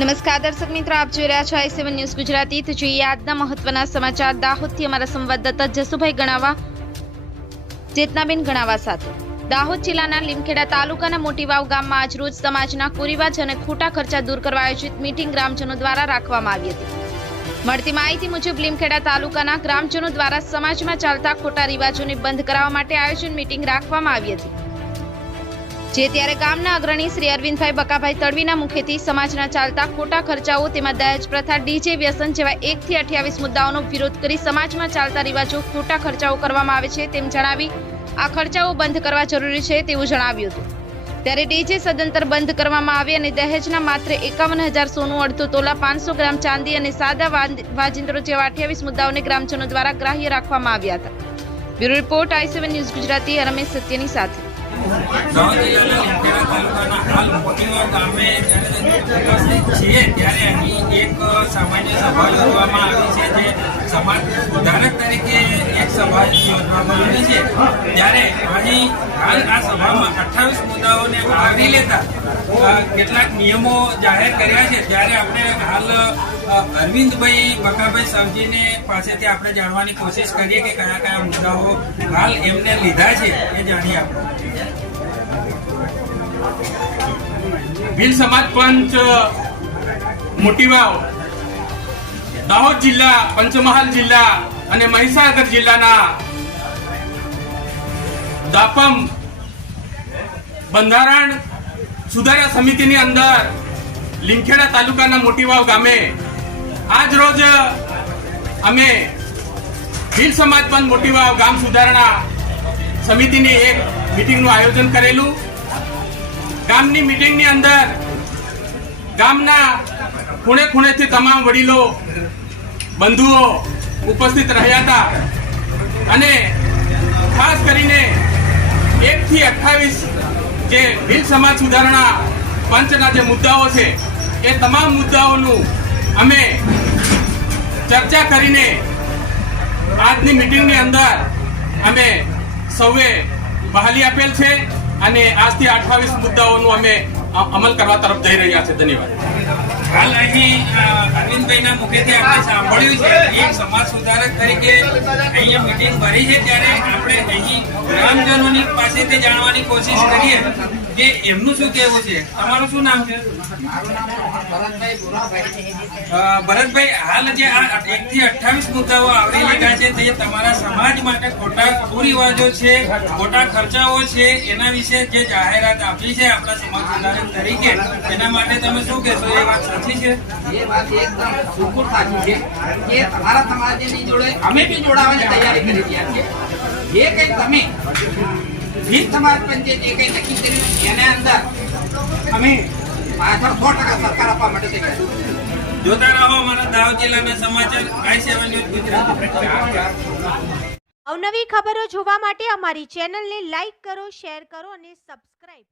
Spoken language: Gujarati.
નમસ્કાર, દર્શક મિત્રો, આપ જોઈ રહ્યા છો આઈ સેવન ન્યૂઝ ગુજરાતી. તો જોઈએ આજના મહત્વના સમાચાર. દાહોદથી અમારા સંવાદદાતા જસુભાઈ ગણાવા ચેતનાબેન ગણાવા સાથે. દાહોદ જિલ્લાના લીમખેડા તાલુકાના મોટીવાવ ગામમાં આજરોજ સમાજના કુરિવાજ અને ખોટા ખર્ચા દૂર કરવા આયોજિત મીટિંગ ગ્રામજનો દ્વારા રાખવામાં આવી હતી. મળતી માહિતી મુજબ લીમખેડા તાલુકાના ગ્રામજનો દ્વારા સમાજમાં ચાલતા ખોટા રિવાજોને બંધ કરાવવા માટે આયોજન મીટિંગ રાખવામાં આવી હતી. જે ત્યારે ગામના અગ્રણી શ્રી અરવિંદભાઈ બકાભાઈ તડવીના મુખેથી સમાજના ચાલતા ખોટા ખર્ચાઓ તેમાં દહેજ પ્રથા ડીજે વ્યસન જેવા એકથી અઠ્યાવીસ મુદ્દાઓનો વિરોધ કરી સમાજમાં ચાલતા રિવાજો ખોટા ખર્ચાઓ કરવામાં આવે છે તેમ જણાવી આ ખર્ચાઓ બંધ કરવા જરૂરી છે તેવું જણાવ્યું હતું. ત્યારે ડીજે સદંતર બંધ કરવામાં આવે અને દહેજના માત્ર એકાવન હજાર સોનું અડધો તોલા પાંચસો ગ્રામ ચાંદી અને સાદા વાજિંત્રો જેવા અઠ્યાવીસ મુદ્દાઓને ગ્રામજનો દ્વારા ગ્રાહ્ય રાખવામાં આવ્યા હતા. Bureau report I seven news Gujarati, Ramesh સત્યની સાથે. દાહોદ જિલ્લાના લીમખેડા તાલુકાના હાલ મોટીવાવ ગામે ઉપસ્થિત છીએ ત્યારે અહીં એક સામાન્ય સભા યોજવામાં આવી છે. જે સમાજ સુધારક તરીકે એક સભા યોજવામાં આવી કેટલાક નિયમો જાહેર કર્યા છે. ત્યારે આપણે હાલ અરવિંદભાઈ બકાભાઈ સાવજીને પાસેથી આપણે જાણવાની કોશિશ કરીએ કે કયા કયા મુદ્દાઓ હાલ એમને લીધા છે એ જાણીએ આપણે. ભીલ સમાજ પંચ, મોટીવાવ, દાહોદ જિલ્લા, પંચમહાલ જિલ્લા અને મહીસાગર જિલ્લાના દાપમ, બંધારણ સુધારા સમિતિની અંદર લીમખેડા તાલુકાના મોટીવાવ ગામે આજ રોજ અમે ભીલ સમાજ પંચ મોટીવાવ ગામ સુધારણા સમિતિની એક મિટિંગનું આયોજન કરેલું. ગામની મિટિંગની અંદર ગામના ખૂણે ખૂણેથી તમામ વડીલો, બંધુઓ ઉપસ્થિત રહ્યા હતા. અને ખાસ કરીને એક થી અઠ્ઠાવીસ જે ભીલ સમાજ સુધારણા પંચના જે મુદ્દાઓ છે, એ તમામ મુદ્દાઓનું અમે ચર્ચા કરીને આજની મીટિંગની અંદર અમે સૌએ બહાલી આપેલ છે અને આજથી અઠ્ઠાવીસ મુદ્દાઓનું અમે અમલ કરવા તરફ જઈ રહ્યા છે. ધન્યવાદ. હાલ અહીં અરવિંદભાઈના મુખેથી આપણે સાંભળ્યું છે એક સમાજ સુધારક તરીકે અહીંયા મીટિંગ ભરી છે ત્યારે આપણે અહીં ગ્રામજનોની પાસેથી જાણવાની કોશિશ કરીએ કે એમનું શું કહેવું છે. તમારું શું નામ છે? ભરતભાઈ હાલ જે આ એક થી અઠ્ઠાવીસ મુદ્દાઓ આવરી લીધા છે તે તમારા સમાજ માટે ખોટા કુરિવાજો છે ખોટા ખર્ચાઓ છે એના વિશે જે જાહેરાત આપી છે આપણા સમાજ સુધારક તરીકે. એના માટે તમે શું કહેશો? એ વાત સાચી છે? એ વાત એકદમ બિલકુલ સાચી છે. કે તમારા સમાજની જોડે અમે બી જોડાવાની તૈયારી કરી રહ્યા છીએ. જે કંઈ તમે ભીત સમાજ પંચે જે કંઈ નક્કી કર્યું એના અંદર અમે પાછળ સો ટકા સરકાર આપવા માટે તૈયાર જોતા રહો અમારા દાહોદ જિલ્લાના સમાચાર. I seven news Gujarat. અવનવી ખબરો જોવા માટે અમારી ચેનલને લાઈક કરો શેર કરો અને સબસ્ક્રાઇબ